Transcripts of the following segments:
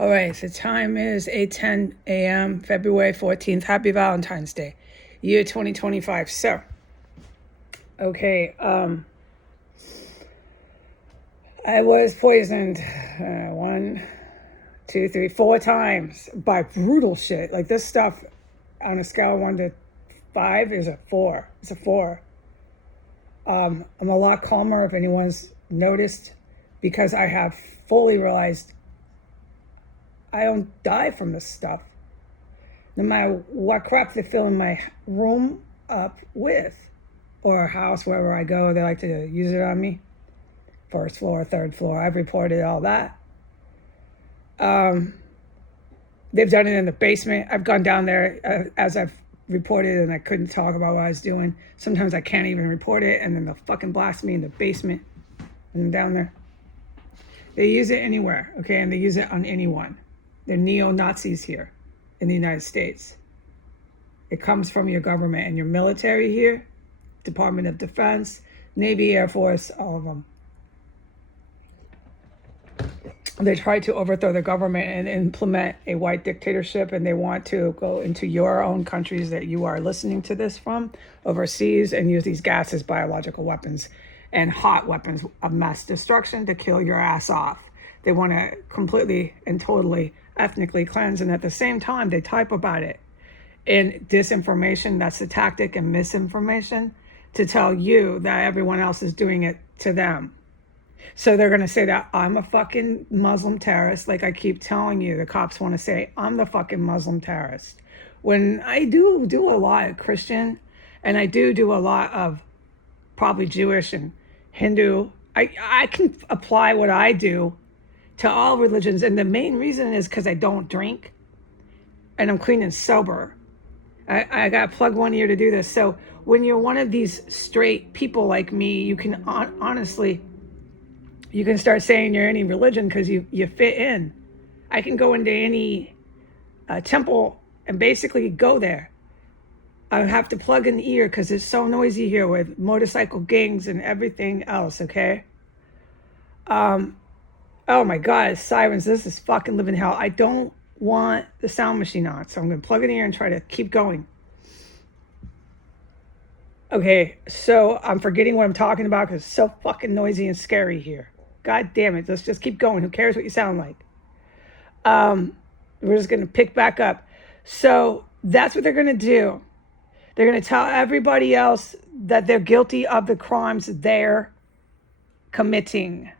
All right, so time is 8:10 a.m., February 14th. Happy Valentine's Day, year 2025. So, okay, I was poisoned 1, 2, 3, 4 times by brutal shit. Like this stuff on a scale of 1 to 5 is a 4. It's a 4. I'm a lot calmer if anyone's noticed because I have fully realized I don't die from this stuff. No matter what crap they fill in my room up with, or a house, wherever I go, they like to use it on me. First floor, third floor, I've reported all that. They've done it in the basement. I've gone down there as I've reported and I couldn't talk about what I was doing. Sometimes I can't even report it and then they'll fucking blast me in the basement and I'm down there. They use it anywhere, okay? And they use it on anyone. They're neo-Nazis here in the United States. It comes from your government and your military here, Department of Defense, Navy, Air Force, all of them. They try to overthrow the government and implement a white dictatorship, and they want to go into your own countries that you are listening to this from, overseas, and use these gases, biological weapons, and hot weapons of mass destruction to kill your ass off. They want to completely and totally ethnically cleanse, and at the same time, they type about it in disinformation. That's the tactic, and misinformation to tell you that everyone else is doing it to them. So they're going to say that I'm a fucking Muslim terrorist. Like I keep telling you, the cops want to say I'm the fucking Muslim terrorist. When I do a lot of Christian and I do a lot of probably Jewish and Hindu, I can apply what I do to all religions. And the main reason is because I don't drink and I'm clean and sober. I got to plug one ear to do this. So when you're one of these straight people like me, you can honestly... You can start saying you're any religion because you fit in. I can go into any temple and basically go there. I have to plug in the ear because it's so noisy here with motorcycle gangs and everything else, okay? Oh my God, sirens, this is fucking living hell. I don't want the sound machine on, so I'm going to plug in the ear and try to keep going. Okay, so I'm forgetting what I'm talking about because it's so fucking noisy and scary here. God damn it. Let's just keep going. Who cares what you sound like? We're just going to pick back up. So that's what they're going to do. They're going to tell everybody else that they're guilty of the crimes they're committing.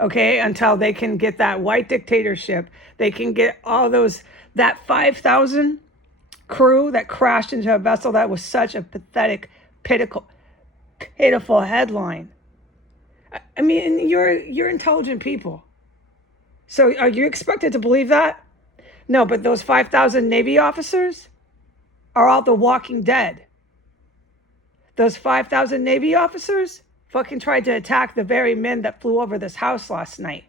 Okay? Until they can get that white dictatorship. They can get all those, that 5,000 crew that crashed into a vessel that was such a pathetic, pitiful headline. I mean, you're intelligent people. So are you expected to believe that? No, but those 5,000 Navy officers are all the Walking Dead. Those 5,000 Navy officers fucking tried to attack the very men that flew over this house last night.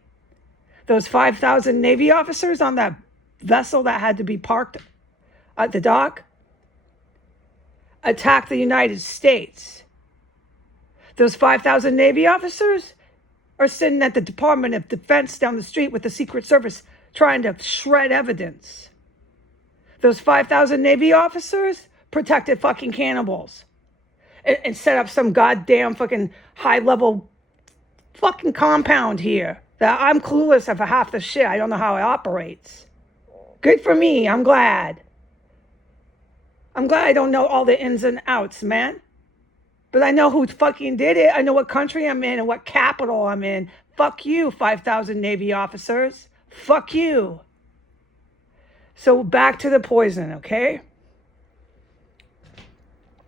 Those 5,000 Navy officers on that vessel that had to be parked at the dock attacked the United States. Those 5,000 Navy officers are sitting at the Department of Defense down the street with the Secret Service trying to shred evidence. Those 5,000 Navy officers protected fucking cannibals and set up some goddamn fucking high-level fucking compound here that I'm clueless of half the shit. I don't know how it operates. Good for me. I'm glad. I'm glad I don't know all the ins and outs, man. But I know who fucking did it. I know what country I'm in and what capital I'm in. Fuck you, 5,000 Navy officers. Fuck you. So back to the poison, okay?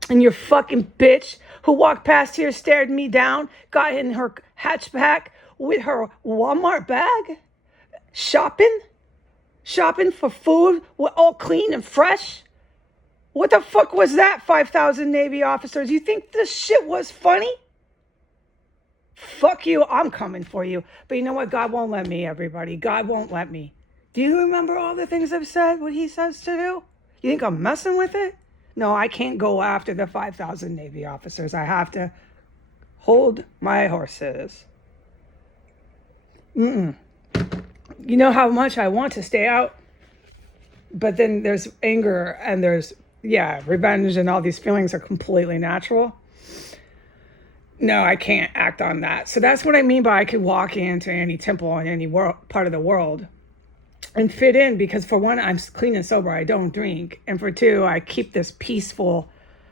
And your fucking bitch who walked past here, stared me down, got in her hatchback with her Walmart bag, shopping for food, all clean and fresh. What the fuck was that, 5,000 Navy officers? You think this shit was funny? Fuck you, I'm coming for you. But you know what? God won't let me, everybody. God won't let me. Do you remember all the things I've said, what he says to do? You think I'm messing with it? No, I can't go after the 5,000 Navy officers. I have to hold my horses. You know how much I want to stay out, but then there's anger and there's, yeah, revenge, and all these feelings are completely natural. No, I can't act on that. So that's what I mean by I could walk into any temple in any part of the world and fit in, because for one, I'm clean and sober. I don't drink. And for two, I keep this peaceful,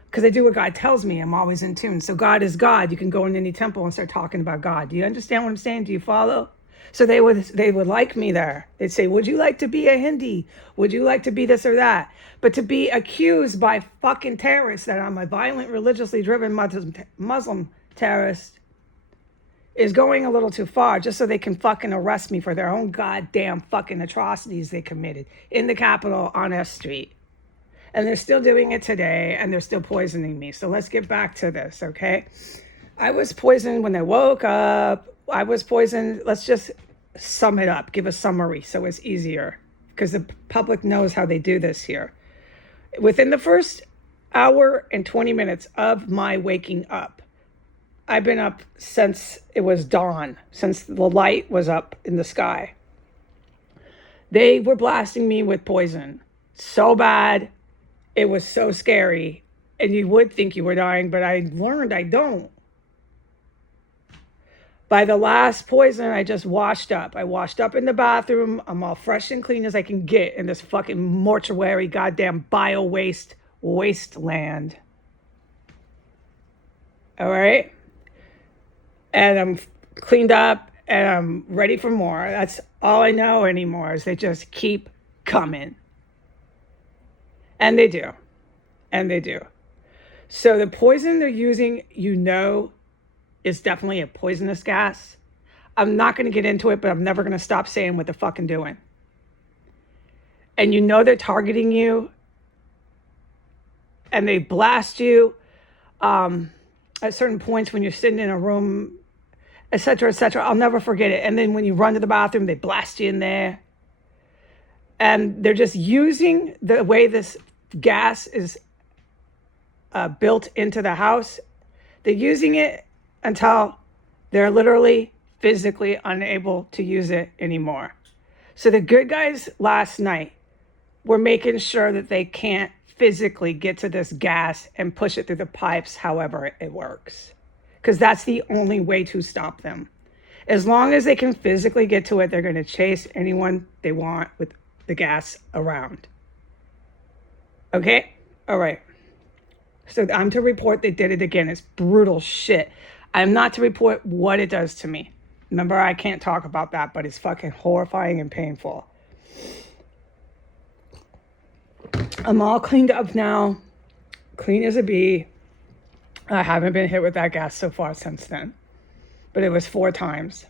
because I do what God tells me. I'm always in tune. So God is God. You can go in any temple and start talking about God. Do you understand what I'm saying? Do you follow? So they would like me there. They'd say, would you like to be a Hindi? Would you like to be this or that? But to be accused by fucking terrorists that I'm a violent, religiously driven Muslim terrorist is going a little too far, just so they can fucking arrest me for their own goddamn fucking atrocities they committed in the Capitol on S Street. And they're still doing it today, and they're still poisoning me. So let's get back to this, okay? I was poisoned when I woke up. I was poisoned. Let's just sum it up, give a summary so it's easier, because the public knows how they do this here. Within the first hour and 20 minutes of my waking up, I've been up since it was dawn, since the light was up in the sky. They were blasting me with poison so bad. It was so scary. And you would think you were dying, but I learned I don't. By the last poison, I just washed up. I washed up in the bathroom. I'm all fresh and clean as I can get in this fucking mortuary, goddamn bio-waste wasteland. All right? And I'm cleaned up and I'm ready for more. That's all I know anymore, is they just keep coming. And they do. And they do. So the poison they're using, is definitely a poisonous gas. I'm not going to get into it, but I'm never going to stop saying what they're fucking doing. And they're targeting you. And they blast you at certain points when you're sitting in a room, etc., etc. I'll never forget it. And then when you run to the bathroom, they blast you in there. And they're just using the way this gas is built into the house. They're using it until they're literally physically unable to use it anymore. So the good guys last night were making sure that they can't physically get to this gas and push it through the pipes however it works. Because that's the only way to stop them. As long as they can physically get to it, they're going to chase anyone they want with the gas around. Okay? All right. So I'm to report they did it again. It's brutal shit. I'm not to report what it does to me. Remember, I can't talk about that, but it's fucking horrifying and painful. I'm all cleaned up now. Clean as a bee. I haven't been hit with that gas so far since then. But it was 4 times.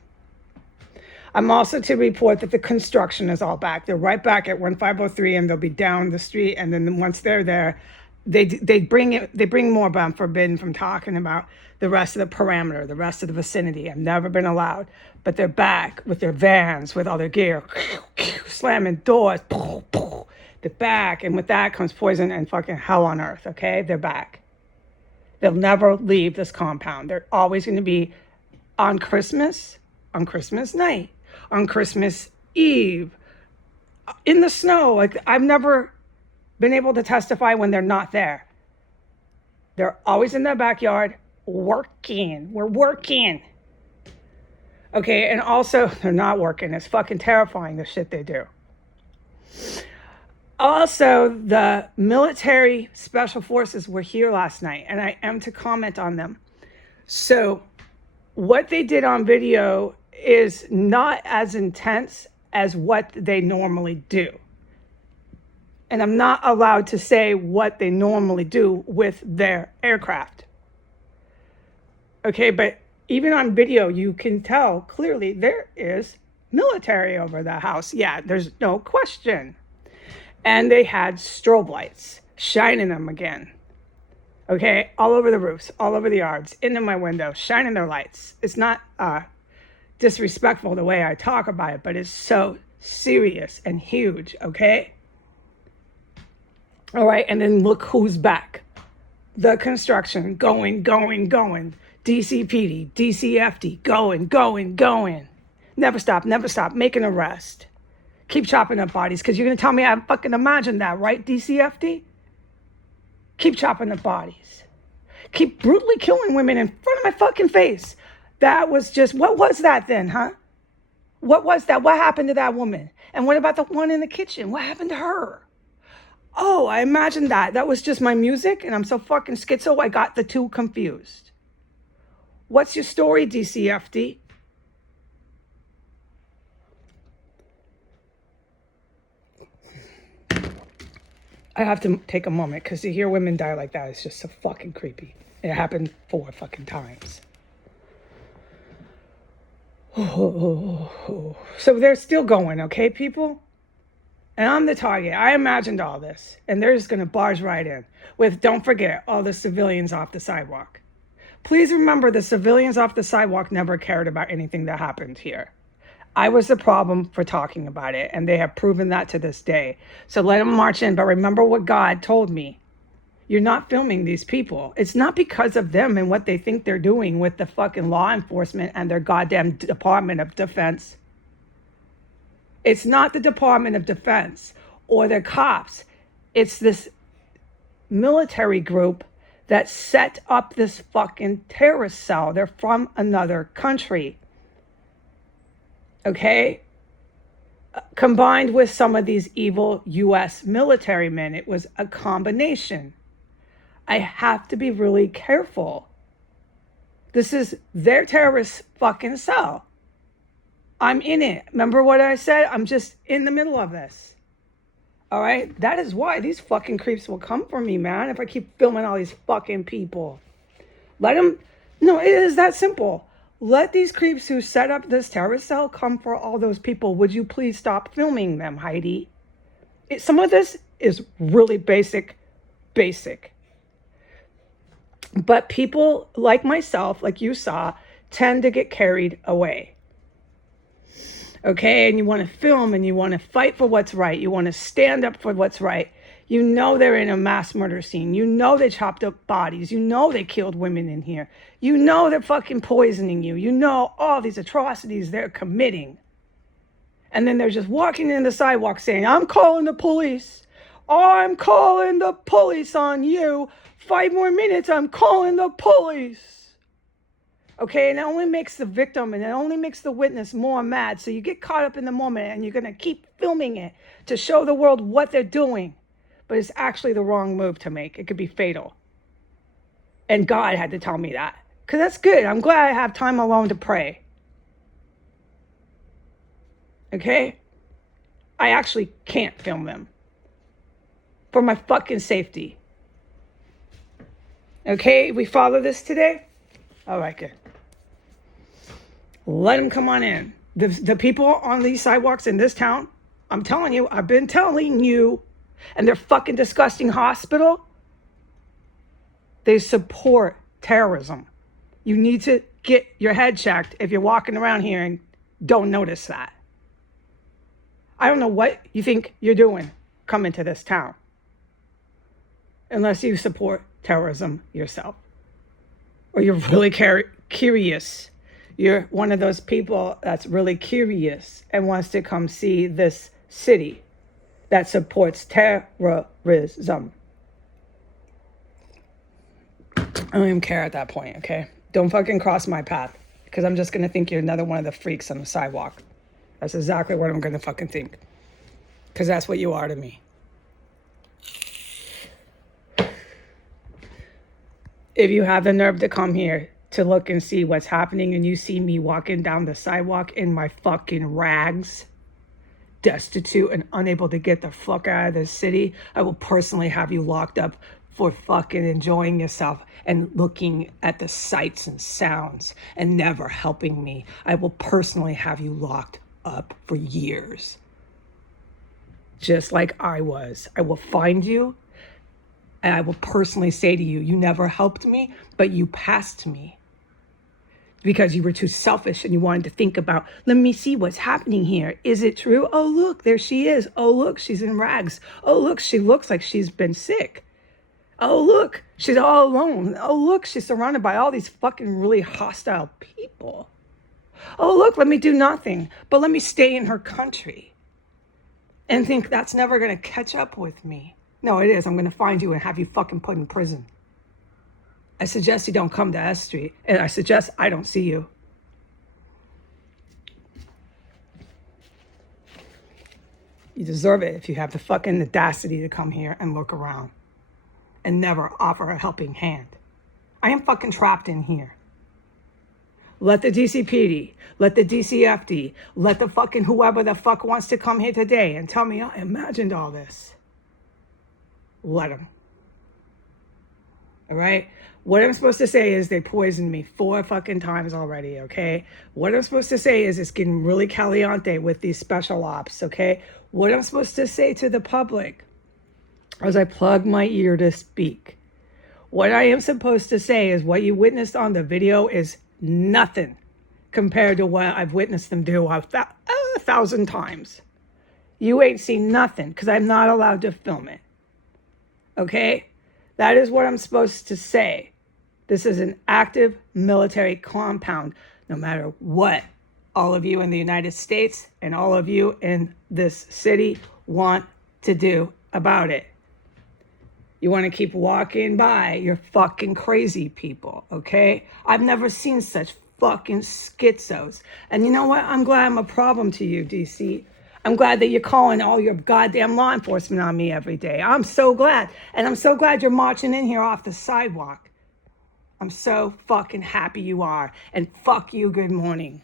I'm also to report that the construction is all back. They're right back at 1503, and they'll be down the street. And then once they're there, they bring more, but I'm forbidden from talking about the rest of the parameter, the rest of the vicinity. I've never been allowed. But they're back with their vans, with all their gear, slamming doors. They're back, and with that comes poison and fucking hell on earth, okay? They're back. They'll never leave this compound. They're always going to be on Christmas night, on Christmas Eve, in the snow. Like, I've never been able to testify when they're not there. They're always in their backyard working. We're working. Okay, and also, they're not working. It's fucking terrifying, the shit they do. Also, the military special forces were here last night, and I am to comment on them. So what they did on video is not as intense as what they normally do. And I'm not allowed to say what they normally do with their aircraft. Okay, but even on video, you can tell clearly there is military over the house. Yeah, there's no question. And they had strobe lights, shining them again. Okay, all over the roofs, all over the yards, into my window, shining their lights. It's not disrespectful the way I talk about it, but it's so serious and huge, okay? All right, and then look who's back. The construction, going. DCPD, DCFD, going. Never stop, make an arrest. Keep chopping up bodies, because you're going to tell me I fucking imagined that, right, DCFD? Keep chopping up bodies. Keep brutally killing women in front of my fucking face. That was just, what was that then, huh? What was that? What happened to that woman? And what about the one in the kitchen? What happened to her? Oh, I imagined that. That was just my music, and I'm so fucking schizo, I got the two confused. What's your story, DCFD? I have to take a moment, because to hear women die like that is just so fucking creepy. It happened 4 fucking times. So they're still going, okay, people? And I'm the target. I imagined all this. And they're just going to barge right in with, don't forget, all the civilians off the sidewalk. Please remember, the civilians off the sidewalk never cared about anything that happened here. I was the problem for talking about it, and they have proven that to this day. So let them march in. But remember what God told me. You're not filming these people. It's not because of them and what they think they're doing with the fucking law enforcement and their goddamn Department of Defense. It's not the Department of Defense or the cops. It's this military group that set up this fucking terrorist cell. They're from another country. Okay? Combined with some of these evil U.S. military men. It was a combination. I have to be really careful. This is their terrorist fucking cell. I'm in it. Remember what I said? I'm just in the middle of this. All right? That is why these fucking creeps will come for me, man, if I keep filming all these fucking people. Let them... No, it is that simple. Let these creeps who set up this terrorist cell come for all those people. Would you please stop filming them, Heidi? Some of this is really basic. But people like myself, like you saw, tend to get carried away. Okay, and you want to film and you want to fight for what's right. You want to stand up for what's right. You know they're in a mass murder scene. You know they chopped up bodies. You know they killed women in here. You know they're fucking poisoning you. You know all these atrocities they're committing. And then they're just walking in the sidewalk saying, I'm calling the police. I'm calling the police on you. 5 more minutes, I'm calling the police. Okay, and it only makes the victim and it only makes the witness more mad. So you get caught up in the moment and you're going to keep filming it to show the world what they're doing. But it's actually the wrong move to make. It could be fatal. And God had to tell me that. Because that's good. I'm glad I have time alone to pray. Okay? I actually can't film them. For my fucking safety. Okay, we follow this today? All right, good. Let them come on in. The people on these sidewalks in this town, I'm telling you, I've been telling you, and their fucking disgusting hospital, they support terrorism. You need to get your head checked if you're walking around here and don't notice that. I don't know what you think you're doing coming to this town. Unless you support terrorism yourself. Or you're really curious. You're one of those people that's really curious and wants to come see this city that supports terrorism. I don't even care at that point, okay? Don't fucking cross my path, because I'm just going to think you're another one of the freaks on the sidewalk. That's exactly what I'm going to fucking think. Because that's what you are to me. If you have the nerve to come here to look and see what's happening and you see me walking down the sidewalk in my fucking rags, destitute and unable to get the fuck out of this city, I will personally have you locked up for fucking enjoying yourself and looking at the sights and sounds and never helping me. I will personally have you locked up for years. Just like I was. I will find you and I will personally say to you, you never helped me, but you passed me. Because you were too selfish and you wanted to think about, let me see what's happening here. Is it true? Oh, look, there she is. Oh, look, she's in rags. Oh, look, she looks like she's been sick. Oh, look, she's all alone. Oh, look, she's surrounded by all these fucking really hostile people. Oh, look, let me do nothing, but let me stay in her country. and think that's never going to catch up with me. No, it is. I'm going to find you and have you fucking put in prison. I suggest you don't come to S Street, and I suggest I don't see you. You deserve it if you have the fucking audacity to come here and look around and never offer a helping hand. I am fucking trapped in here. Let the DCPD, let the DCFD, let the fucking whoever the fuck wants to come here today and tell me I imagined all this. Let them. All right? What I'm supposed to say is they poisoned me 4 fucking times already, okay? What I'm supposed to say is it's getting really caliente with these special ops, okay? What I'm supposed to say to the public as I plug my ear to speak. What I am supposed to say is what you witnessed on the video is nothing compared to what I've witnessed them do 1,000 times. You ain't seen nothing because I'm not allowed to film it. Okay? That is what I'm supposed to say. This is an active military compound, no matter what all of you in the United States and all of you in this city want to do about it. You want to keep walking by, you're fucking crazy people, okay? I've never seen such fucking schizos. And you know what? I'm glad I'm a problem to you, DC. I'm glad that you're calling all your goddamn law enforcement on me every day. I'm so glad. And I'm so glad you're marching in here off the sidewalk. I'm so fucking happy you are. And fuck you, good morning.